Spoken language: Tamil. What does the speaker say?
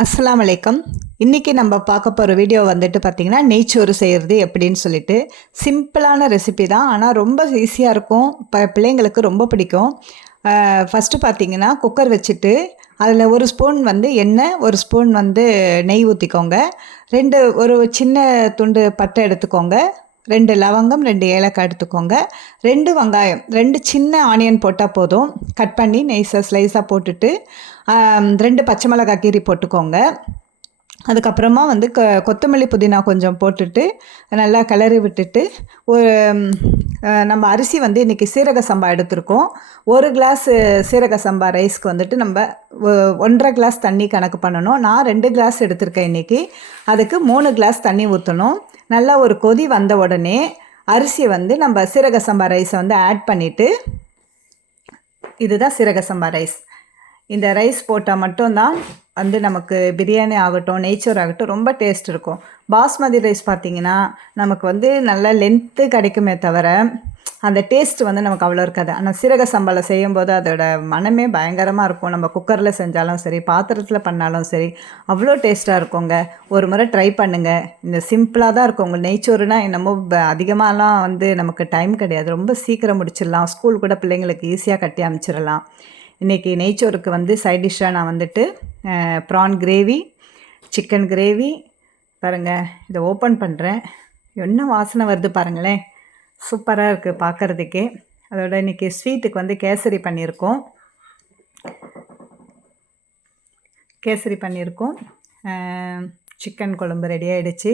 அஸ்ஸலாமு அலைக்கும். இன்றைக்கி நம்ம பார்க்க போகிற வீடியோ வந்துட்டு பார்த்திங்கன்னா நெய்ச்சோறு செய்கிறது எப்படின்னு சொல்லிட்டு சிம்பிளான ரெசிபி தான். ஆனால் ரொம்ப ஈஸியாக இருக்கும். பிள்ளைங்களுக்கு ரொம்ப பிடிக்கும். ஃபஸ்ட்டு பார்த்திங்கன்னா குக்கர் வச்சுட்டு அதில் ஒரு ஸ்பூன் வந்து எண்ணெய், ஒரு ஸ்பூன் வந்து நெய் ஊற்றிக்கோங்க. ஒரு சின்ன துண்டு பட்டை எடுத்துக்கோங்க, 2 லவங்கம், 2 ஏலக்காய் எடுத்துக்கோங்க, 2 வெங்காயம், 2 சின்ன ஆனியன் போட்டால் போதும். கட் பண்ணி ஸ்லைஸாக போட்டுட்டு 2 பச்சை மிளகாய் கீரி போட்டுக்கோங்க. அதுக்கப்புறமா வந்து கொத்தமல்லி புதினா கொஞ்சம் போட்டுட்டு நல்லா கிளறி விட்டுட்டு ஒரு நம்ம அரிசி வந்து இன்றைக்கி சீரக சம்பா எடுத்திருக்கோம். 1 கிளாஸ் சீரக சம்பா ரைஸ்க்கு வந்துட்டு நம்ம 1.5 கிளாஸ் தண்ணி கணக்கு பண்ணணும். நான் 2 கிளாஸ் எடுத்திருக்கேன் இன்றைக்கி. அதுக்கு 3 கிளாஸ் தண்ணி ஊற்றணும். நல்லா ஒரு கொதி வந்த உடனே அரிசியை வந்து நம்ம சீரக சம்பா ரைஸை வந்து ஆட் பண்ணிவிட்டு, இதுதான் சீரக சம்பா ரைஸ். இந்த ரைஸ் போட்டால் மட்டும்தான் வந்து நமக்கு பிரியாணி ஆகட்டும், நெய்ச்சோறு ஆகட்டும் ரொம்ப டேஸ்ட் இருக்கும். பாஸ்மதி ரைஸ் பார்த்திங்கன்னா நமக்கு வந்து நல்ல லென்த்து கிடைக்குமே தவிர அந்த டேஸ்ட் வந்து நமக்கு அவ்வளோ இருக்காது. ஆனால் சீரக சம்பாவில் செய்யும்போது அதோட மனமே பயங்கரமாக இருக்கும். நம்ம குக்கரில் செஞ்சாலும் சரி, பாத்திரத்தில் பண்ணாலும் சரி, அவ்வளோ டேஸ்ட்டாக இருக்குங்க. ஒரு முறை ட்ரை பண்ணுங்கள். இந்த சிம்பிளாக தான் இருக்கும். உங்களுக்கு நெய்ச்சோறுனா என்னமோ அதிகமாகலாம் வந்து நமக்கு டைம் கிடையாது. ரொம்ப சீக்கிரம் முடிச்சிடலாம். ஸ்கூல் கூட பிள்ளைங்களுக்கு ஈஸியாக கட்டி அமைச்சிடலாம். இன்றைக்கி நெய்ச்சோறுக்கு வந்து சைட் டிஷ்ஷாக நான் வந்துட்டு ப்ரான் கிரேவி, சிக்கன் கிரேவி, பாருங்கள் இதை ஓப்பன் பண்ணுறேன். என்ன வாசனை வருது பாருங்களேன், சூப்பராக இருக்குது பார்க்குறதுக்கே. அதோட இன்றைக்கி ஸ்வீட்டுக்கு வந்து கேசரி பண்ணியிருக்கோம். சிக்கன் குழம்பு ரெடி ஆகிடுச்சு.